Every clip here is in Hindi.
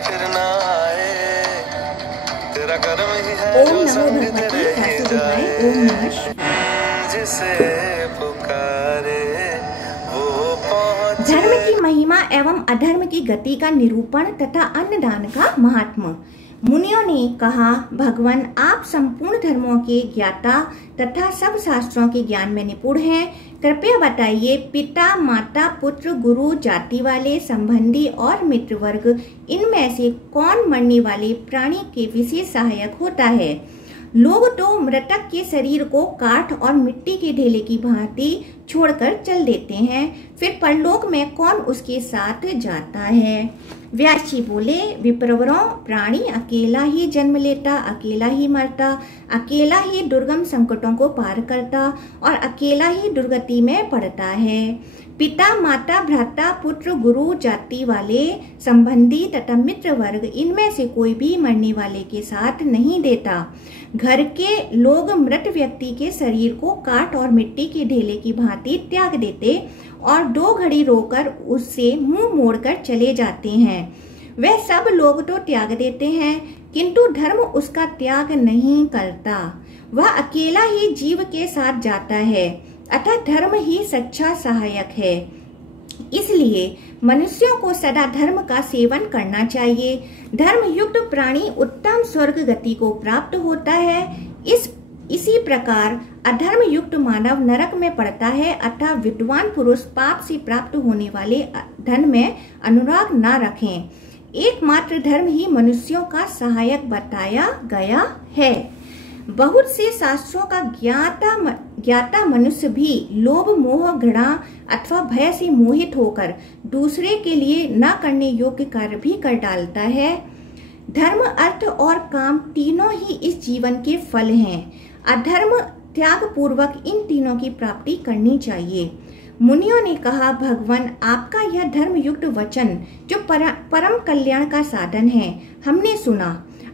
फिर ना आए, तेरा कर्म ही है ओम जो नमो संग भगवते तेरे ही वासुदेवाय। जाए। ओम नमः शिवाय। जिसे पुकारे वो पहुंचे। धर्म की महिमा एवं अधर्म की गति का निरूपण तथा अन्नदान का महात्म्य। मुनियों ने कहा, भगवान आप संपूर्ण धर्मों के ज्ञाता तथा सब शास्त्रों के ज्ञान में निपुण हैं। कृपया बताइए, पिता, माता, पुत्र, गुरु, जाति वाले, संबंधी और मित्र वर्ग, इनमें से कौन मरने वाले प्राणी के विशेष सहायक होता है? लोग तो मृतक के शरीर को काठ और मिट्टी के ढेले की भांति छोड़कर चल देते हैं, फिर परलोक में कौन उसके साथ जाता है? व्यास जी बोले, विप्रवरों, प्राणी अकेला ही जन्म लेता, अकेला ही मरता, अकेला ही दुर्गम संकटों को पार करता और अकेला ही दुर्गति में पड़ता है। पिता, माता, भ्राता, पुत्र, गुरु, जाति वाले, संबंधी तथा मित्र वर्ग, इनमें से कोई भी मरने वाले के साथ नहीं देता। घर के लोग मृत व्यक्ति के शरीर को काठ और मिट्टी के ढेले की भांति त्याग देते और 2 घड़ी रोकर उससे मुंह मोड़कर चले जाते हैं। वह सब लोग तो त्याग देते हैं, किंतु धर्म उसका त्याग नहीं करता। वह अकेला ही जीव के साथ जाता है, अतः धर्म ही सच्चा सहायक है। इसलिए मनुष्यों को सदा धर्म का सेवन करना चाहिए। धर्म युक्त प्राणी उत्तम स्वर्ग गति को प्राप्त होता है। इसी प्रकार अधर्म युक्त मानव नरक में पड़ता है, अतः विद्वान पुरुष पाप से प्राप्त होने वाले धन में अनुराग न रखें। एकमात्र धर्म ही मनुष्यों का सहायक बताया गया है। बहुत से शास्त्रों का ज्ञाता मनुष्य भी लोभ, मोह, घृणा अथवा भय से मोहित होकर दूसरे के लिए न करने योग्य कार्य भी कर डालता है। धर्म, अर्थ और काम तीनों ही इस जीवन के फल हैं। अधर्म त्याग पूर्वक इन तीनों की प्राप्ति करनी चाहिए। मुनियों ने कहा, भगवान आपका यह धर्म युक्त वचन जो परम कल्याण का साधन है, हमने सुना।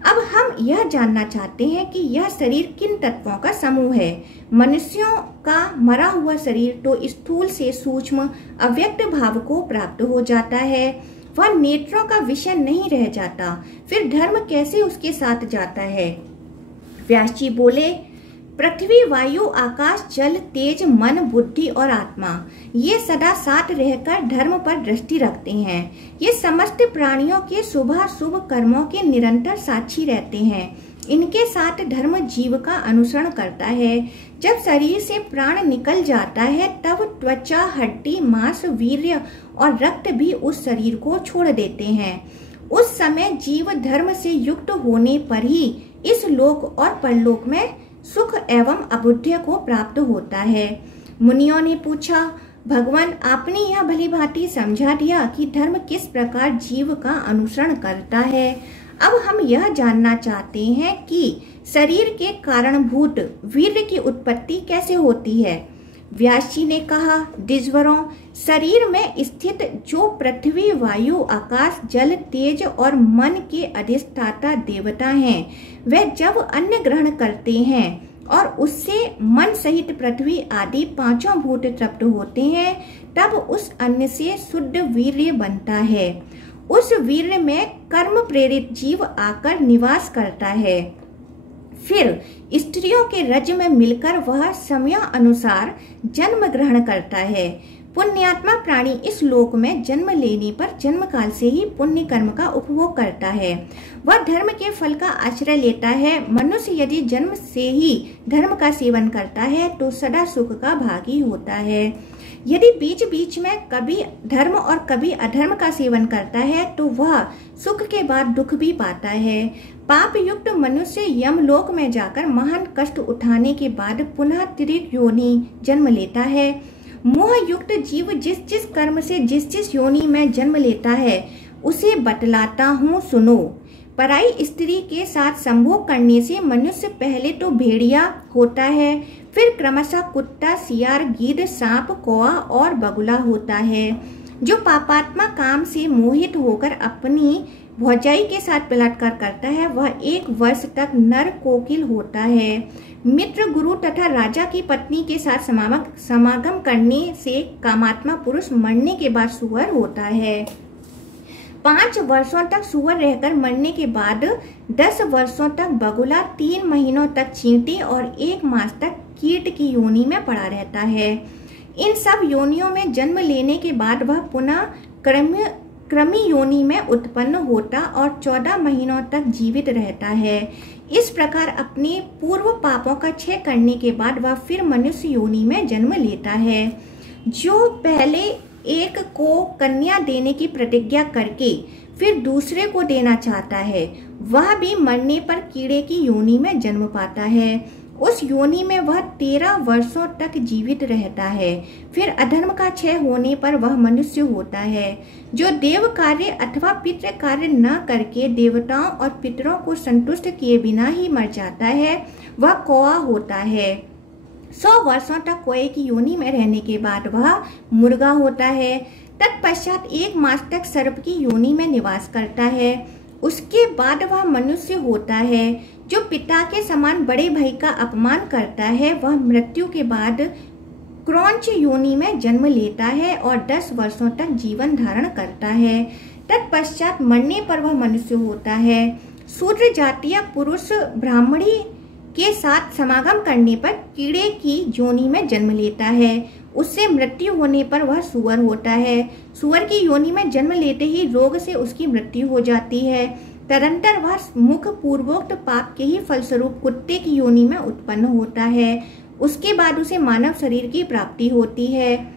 अब हम यह जानना चाहते हैं कि यह शरीर किन तत्वों का समूह है। मनुष्यों का मरा हुआ शरीर तो स्थूल से सूक्ष्म अव्यक्त भाव को प्राप्त हो जाता है, वह नेत्रों का विषय नहीं रह जाता, फिर धर्म कैसे उसके साथ जाता है? व्यास जी बोले, पृथ्वी, वायु, आकाश, जल, तेज, मन, बुद्धि और आत्मा, ये सदा साथ रहकर धर्म पर दृष्टि रखते हैं। ये समस्त प्राणियों के शुभ कर्मों के निरंतर साक्षी रहते हैं। इनके साथ धर्म जीव का अनुसरण करता है। जब शरीर से प्राण निकल जाता है, तब त्वचा, हड्डी, मांस, वीर्य और रक्त भी उस शरीर को छोड़ देते हैं। उस समय जीव धर्म से युक्त होने पर ही इस लोक और परलोक में सुख एवं अबुद्धि को प्राप्त होता है। मुनियों ने पूछा, भगवान आपने यह भली भांति समझा दिया कि धर्म किस प्रकार जीव का अनुसरण करता है। अब हम यह जानना चाहते हैं कि शरीर के कारणभूत वीर्य की उत्पत्ति कैसे होती है। व्यास जी ने कहा, द्विजवरों, शरीर में स्थित जो पृथ्वी, वायु, आकाश, जल, तेज और मन के अधिष्ठाता देवता हैं, वे जब अन्न ग्रहण करते हैं और उससे मन सहित पृथ्वी आदि 5 भूत तृप्त होते हैं, तब उस अन्न से शुद्ध वीर्य बनता है। उस वीर्य में कर्म प्रेरित जीव आकर निवास करता है। फिर स्त्रियों के रज में मिलकर वह समय अनुसार जन्म ग्रहण करता है। पुण्यात्मा प्राणी इस लोक में जन्म लेने पर जन्म काल से ही पुण्य कर्म का उपभोग करता है। वह धर्म के फल का आश्रय लेता है। मनुष्य यदि जन्म से ही धर्म का सेवन करता है तो सदा सुख का भागी होता है। यदि बीच बीच में कभी धर्म और कभी अधर्म का सेवन करता है तो वह सुख के बाद दुख भी पाता है। पाप युक्त मनुष्य यमलोक में जाकर महान कष्ट उठाने के बाद पुनः तिर्यक योनि जन्म लेता है। मोह युक्त जीव जिस जिस कर्म से जिस जिस योनि में जन्म लेता है उसे बतलाता हूँ, सुनो। पराई स्त्री के साथ संभोग करने से मनुष्य पहले तो भेड़िया होता है, फिर क्रमशः कुत्ता, सियार, गीदड़, सांप, कौआ और बगुला होता है। जो पापात्मा काम से मोहित होकर अपनी भौजाई के साथ बलात्कार करता है वह 1 वर्ष तक नर कोकिल होता है। मित्र, गुरु तथा राजा की पत्नी के साथ समागम करने से कामात्मा पुरुष मरने के बाद सुअर होता है। 5 वर्षों तक सूअर रहकर मरने के बाद 10 वर्षों तक बगुला, 3 महीनों तक चींटी और 1 मास तक कीट की योनि में पड़ा रहता है। इन सब योनियों में जन्म लेने के बाद वह पुनः कृमि योनि में उत्पन्न होता और 14 महीनों तक जीवित रहता है। इस प्रकार अपने पूर्व पापों का क्षय करने के बाद वह फिर मनुष्य योनि में जन्म लेता है। जो पहले एक को कन्या देने की प्रतिज्ञा करके फिर दूसरे को देना चाहता है, वह भी मरने पर कीड़े की योनि में जन्म पाता है। उस योनि में वह 13 वर्षों तक जीवित रहता है। फिर अधर्म का क्षय होने पर वह मनुष्य होता है। जो देव कार्य अथवा पितृ कार्य न करके देवताओं और पितरों को संतुष्ट किए बिना ही मर जाता है, वह कौआ होता है। 100 वर्षों तक कौए की योनि में रहने के बाद वह मुर्गा होता है। तत्पश्चात 1 मास तक सर्प की योनि में निवास करता है। उसके बाद वह मनुष्य होता है। जो पिता के समान बड़े भाई का अपमान करता है, वह मृत्यु के बाद क्रौंच योनि में जन्म लेता है और 10 वर्षों तक जीवन धारण करता है। तत्पश्चात मरने पर वह मनुष्य होता है। शूद्र जातीय पुरुष ब्राह्मणी के साथ समागम करने पर कीड़े की योनि में जन्म लेता है। उससे मृत्यु होने पर वह सूअर होता है। सूअर की योनि में जन्म लेते ही रोग से उसकी मृत्यु हो जाती है। तदंतर वह मुख पूर्वोक्त पाप के ही फलस्वरूप कुत्ते की योनि में उत्पन्न होता है। उसके बाद उसे मानव शरीर की प्राप्ति होती है।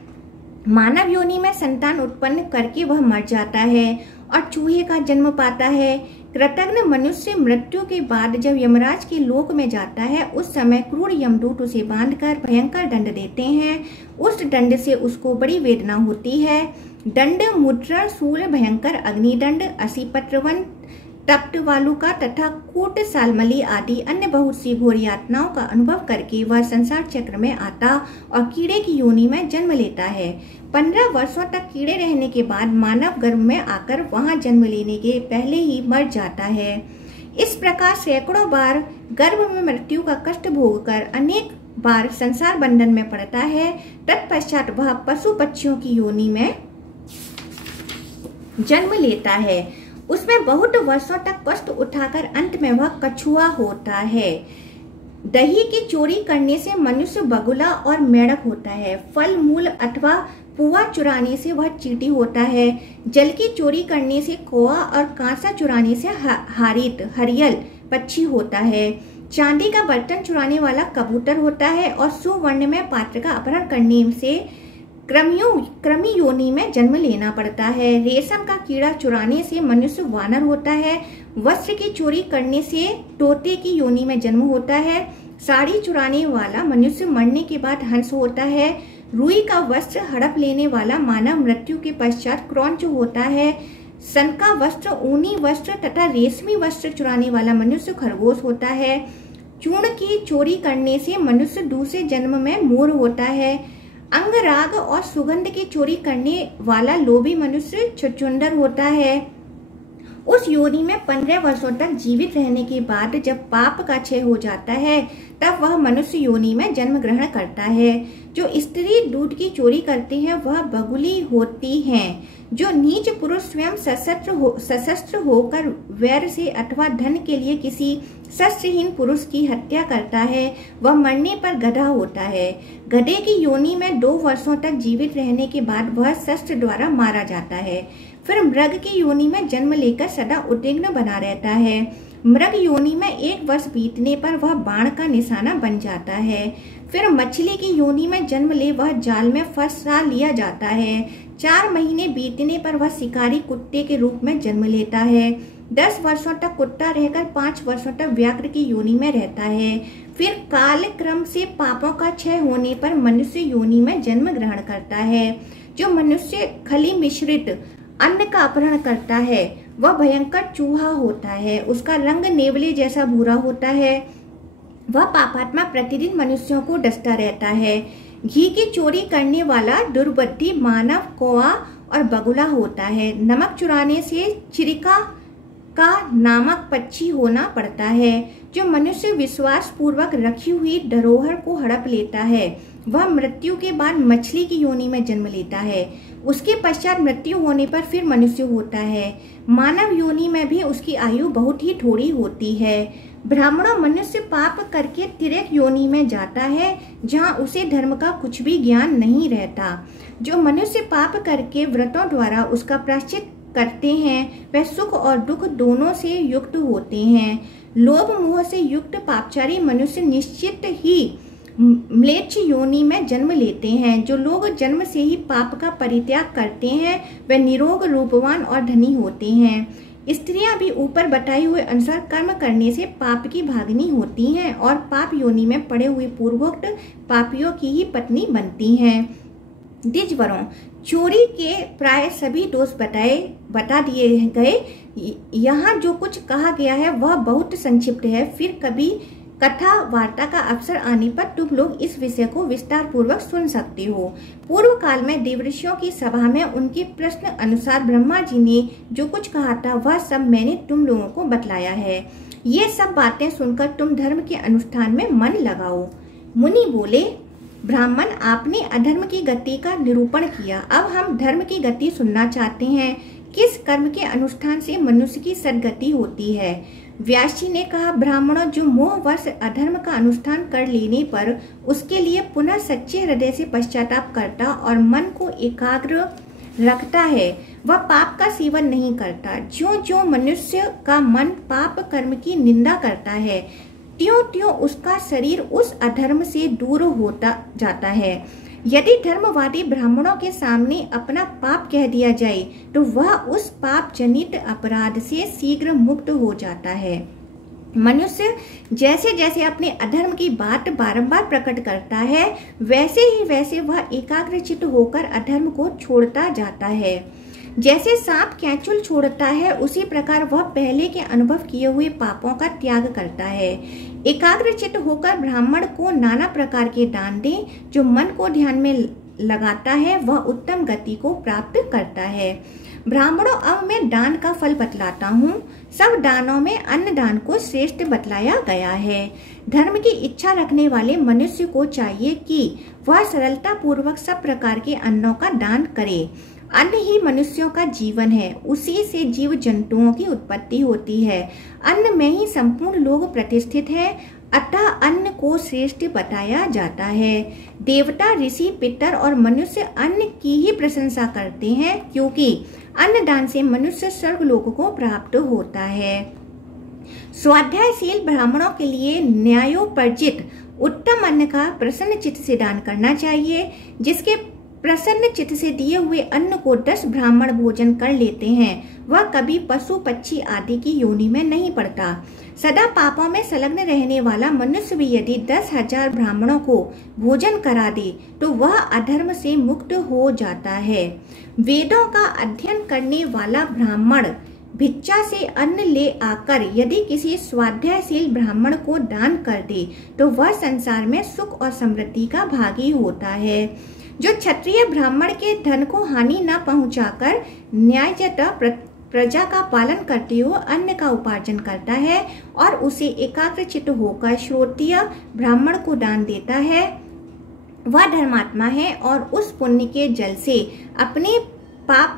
मानव योनि में संतान उत्पन्न करके वह मर जाता है और चूहे का जन्म पाता है। कृतघ्न मनुष्य मृत्यु के बाद जब यमराज के लोक में जाता है, उस समय क्रूर यमदूत उसे बांधकर भयंकर दंड देते हैं। उस दंड से उसको बड़ी वेदना होती है। दंड, मुद्रण, शूल, भयंकर अग्निदंड, असीपत्रवन, तप्त वालुका तथा कूट सालमली आदि अन्य बहुत सी घोर यातनाओं का अनुभव करके वह संसार चक्र में आता और कीड़े की योनि में जन्म लेता है। 15 वर्षों तक कीड़े रहने के बाद मानव गर्भ में आकर वहां जन्म लेने के पहले ही मर जाता है। इस प्रकार सैकड़ों बार गर्भ में मृत्यु का कष्ट भोगकर अनेक बार संसार बंधन में पड़ता है। तत्पश्चात वह पशु पक्षियों की योनि में जन्म लेता है। उसमें बहुत वर्षों तक कष्ट उठाकर अंत में वह कछुआ होता है। दही की चोरी करने से मनुष्य बगुला और मेढक होता है। फल मूल अथवा पुआ चुराने से वह चींटी होता है। जल की चोरी करने से कौआ और कांसा चुराने से हरियल पक्षी होता है। चांदी का बर्तन चुराने वाला कबूतर होता है और सुवर्ण में पात्र का अपहरण करने से कृमि योनि में जन्म लेना पड़ता है। रेशम का कीड़ा चुराने से मनुष्य वानर होता है। वस्त्र की चोरी करने से तोते की योनि में जन्म होता है। साड़ी चुराने वाला मनुष्य मरने के बाद हंस होता है। रुई का वस्त्र हड़प लेने वाला मानव मृत्यु के पश्चात क्रौंच होता है। सन का वस्त्र, ऊनी वस्त्र तथा रेशमी वस्त्र चुराने वाला मनुष्य खरगोश होता है। चूर्ण की चोरी करने से मनुष्य दूसरे जन्म में मोर होता है। अंगराग और सुगंध की चोरी करने वाला लोभी मनुष्य छुछुंदर होता है। उस योनि में 15 वर्षों तक जीवित रहने के बाद जब पाप का क्षय हो जाता है, तब वह मनुष्य योनि में जन्म ग्रहण करता है। जो स्त्री दूध की चोरी करती है वह बगुली होती हैं। जो नीच पुरुष स्वयं सशस्त्र होकर वैर से अथवा धन के लिए किसी शस्त्रहीन पुरुष की हत्या करता है, वह मरने पर गधा होता है। गधे की योनि में 2 वर्षों तक जीवित रहने के बाद वह शस्त्र द्वारा मारा जाता है। फिर मृग की योनि में जन्म लेकर सदा उद्विग्न बना रहता है। मृग योनि में 1 वर्ष बीतने पर वह बाण का निशाना बन जाता है। फिर मछली की योनि में जन्म ले वह जाल में फंसा लिया जाता है। 4 महीने बीतने पर वह शिकारी कुत्ते के रूप में जन्म लेता है। 10 वर्षों तक कुत्ता रहकर 5 वर्षों तक व्याघ्र की योनि में रहता है। फिर काल क्रम से पापों का क्षय होने पर मनुष्य योनि में जन्म ग्रहण करता है। जो मनुष्य खली मिश्रित अन्न का अपहरण करता है वह भयंकर चूहा होता है। उसका रंग नेवले जैसा भूरा होता है। वह पापात्मा प्रतिदिन मनुष्यों को डसता रहता है। घी की चोरी करने वाला दुर्बुद्धि मानव कौआ और बगुला होता है। नमक चुराने से चिरिका का नामक पक्षी होना पड़ता है। जो मनुष्य विश्वास पूर्वक रखी हुई धरोहर को हड़प लेता है वह मृत्यु के बाद मछली की योनि में जन्म लेता है। उसके पश्चात मृत्यु होने पर फिर मनुष्य होता है। मानव योनि में भी उसकी आयु बहुत ही थोड़ी होती है। ब्राह्मणों मनुष्य पाप करके तिर्यक योनि में जाता है, जहाँ उसे धर्म का कुछ भी ज्ञान नहीं रहता। जो मनुष्य पाप करके व्रतों द्वारा उसका प्रायश्चित करते हैं, वह सुख और दुख दोनों से युक्त होते हैं। लोभ मोह से युक्त पापचारी मनुष्य निश्चित ही म्लेच्छ योनि में जन्म लेते हैं। जो लोग जन्म से ही पाप का परित्याग करते हैं, वे निरोग, रूपवान और धनी होते हैं। स्त्रियां भी ऊपर बताए हुए अनुसार कर्म करने से पाप की भागिनी होती हैं और पाप योनि में पड़े हुए पूर्वोक्त पापियों की ही पत्नी बनती हैं। द्विजवरों, चोरी के प्राय सभी दोष बता दिए गए। यहाँ जो कुछ कहा गया है वह बहुत संक्षिप्त है। फिर कभी कथा वार्ता का अवसर आने पर तुम लोग इस विषय को विस्तार पूर्वक सुन सकते हो। पूर्व काल में देवऋषियों की सभा में उनके प्रश्न अनुसार ब्रह्मा जी ने जो कुछ कहा था वह सब मैंने तुम लोगों को बतलाया है। ये सब बातें सुनकर तुम धर्म के अनुष्ठान में मन लगाओ। मुनि बोले, ब्राह्मण, आपने अधर्म की गति का निरूपण किया। अब हम धर्म की गति सुनना चाहते हैं। किस कर्म के अनुष्ठान से मनुष्य की सद्गति होती है? व्यास जी ने कहा, ब्राह्मणों, जो मोहवश अधर्म का अनुष्ठान कर लेने पर उसके लिए पुनः सच्चे हृदय से पश्चाताप करता और मन को एकाग्र रखता है, वह पाप का सेवन नहीं करता। ज्यों ज्यों मनुष्य का मन पाप कर्म की निंदा करता है, त्यों त्यों उसका शरीर उस अधर्म से दूर होता जाता है। यदि धर्मवादी ब्राह्मणों के सामने अपना पाप कह दिया जाए तो वह उस पाप जनित अपराध से शीघ्र मुक्त हो जाता है। मनुष्य जैसे जैसे अपने अधर्म की बात बारंबार प्रकट करता है, वैसे वह एकाग्रचित्त होकर अधर्म को छोड़ता जाता है। जैसे सांप कैंचुल छोड़ता है, उसी प्रकार वह पहले के अनुभव किए हुए पापों का त्याग करता है। एकाग्रचित्त होकर ब्राह्मण को नाना प्रकार के दान दे। जो मन को ध्यान में लगाता है वह उत्तम गति को प्राप्त करता है। ब्राह्मणों, अब मैं दान का फल बतलाता हूँ। सब दानों में अन्न दान को श्रेष्ठ बतलाया गया है। धर्म की इच्छा रखने वाले मनुष्य को चाहिए कि वह सरलता पूर्वक सब प्रकार के अन्नों का दान करे। अन्न ही मनुष्यों का जीवन है, उसी से जीव जंतुओं की उत्पत्ति होती है। अन्न में ही संपूर्ण लोग प्रतिष्ठित है, अतः अन्न को श्रेष्ठ बताया जाता है। देवता, ऋषि, पितर और मनुष्य अन्न की ही प्रशंसा करते हैं, क्योंकि अन्नदान से मनुष्य स्वर्गलोक को प्राप्त होता है। स्वाध्यायशील ब्राह्मणों के लिए न्यायोपर्जित उत्तम अन्न का प्रसन्न चित्त से दान करना चाहिए। जिसके प्रसन्न चित्त से दिए हुए अन्न को 10 ब्राह्मण भोजन कर लेते हैं, वह कभी पशु पक्षी आदि की योनि में नहीं पड़ता। सदा पापों में संलग्न रहने वाला मनुष्य भी यदि 10,000 ब्राह्मणों को भोजन करा दे तो वह अधर्म से मुक्त हो जाता है। वेदों का अध्ययन करने वाला ब्राह्मण भिक्षा से अन्न ले आकर यदि किसी स्वाध्यायशील ब्राह्मण को दान कर दे तो वह संसार में सुख और समृद्धि का भागी होता है। जो क्षत्रिय ब्राह्मण के धन को हानि न पहुंचाकर न्यायतः प्रजा का पालन करते हुए अन्न का उपार्जन करता है और उसे एकाग्रचित्त होकर श्रोत्रिय ब्राह्मण को दान देता है, वह धर्मात्मा है और उस पुण्य के जल से अपने पाप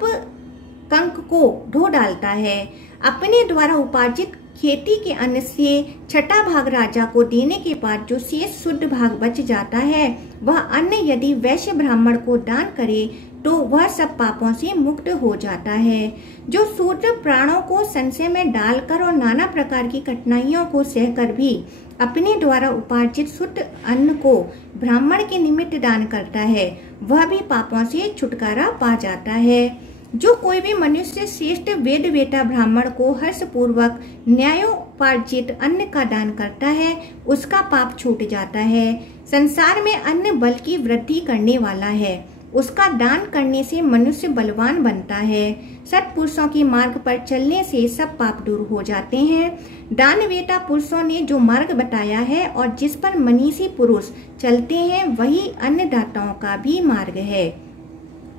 कंक को धो डालता है। अपने द्वारा उपार्जित खेती के अन्न से 6ठा भाग राजा को देने के बाद जो शेष शुद्ध भाग बच जाता है, वह अन्न यदि वैश्य ब्राह्मण को दान करे तो वह सब पापों से मुक्त हो जाता है। जो शूद्र प्राणों को संशय में डालकर और नाना प्रकार की कठिनाइयों को सहकर भी अपने द्वारा उपार्जित शुद्ध अन्न को ब्राह्मण के निमित्त दान करता है, वह भी पापों से छुटकारा पा जाता है। जो कोई भी मनुष्य श्रेष्ठ वेद वेता ब्राह्मण को हर्ष पूर्वक न्यायोपार्जित अन्न का दान करता है, उसका पाप छूट जाता है। संसार में अन्न बल की वृद्धि करने वाला है, उसका दान करने से मनुष्य बलवान बनता है। सत्पुरुषों के मार्ग पर चलने से सब पाप दूर हो जाते हैं। दानवेता पुरुषों ने जो मार्ग बताया है और जिस पर मनीषी पुरुष चलते हैं, वही अन्नदाताओं का भी मार्ग है,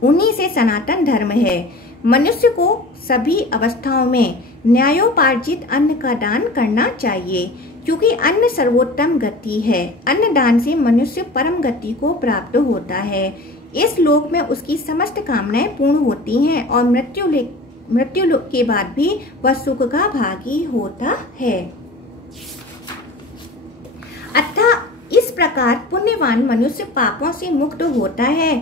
उन्हीं से सनातन धर्म है। मनुष्य को सभी अवस्थाओं में न्यायोपार्जित अन्न का दान करना चाहिए, क्योंकि अन्न सर्वोत्तम गति है। अन्न दान से मनुष्य परम गति को प्राप्त होता है। इस लोक में उसकी समस्त कामनाएं पूर्ण होती हैं और मृत्यु के बाद भी वह सुख का भागी होता है। अतः इस प्रकार पुण्यवान मनुष्य पापों से मुक्त होता है।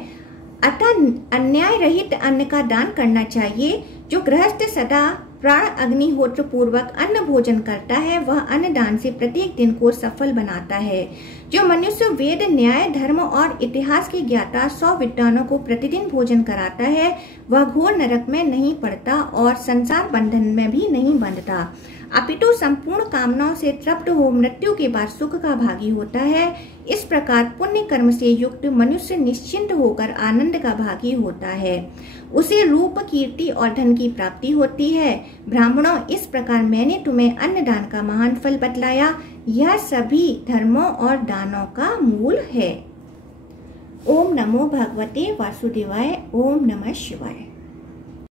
अतः अन्याय रहित अन्न का दान करना चाहिए। जो गृहस्थ सदा प्राण अग्निहोत्र पूर्वक अन्न भोजन करता है वह अन्न दान से प्रत्येक दिन को सफल बनाता है। जो मनुष्य वेद न्याय धर्म और इतिहास के ज्ञाता 100 विद्वानों को प्रतिदिन भोजन कराता है वह घोर नरक में नहीं पड़ता और संसार बंधन में भी नहीं बंधता, अपितु संपूर्ण कामनाओं से तृप्त हो मृत्यु के बाद सुख का भागी होता है। इस प्रकार पुण्य कर्म से युक्त मनुष्य निश्चिंत होकर आनंद का भागी होता है। उसे रूप कीर्ति और धन की प्राप्ति होती है। ब्राह्मणों, इस प्रकार मैंने तुम्हें अन्नदान का महान फल बतलाया। यह सभी धर्मों और दानों का मूल है। ओम नमो भगवते वासुदेवाय। ओम नमः शिवाय।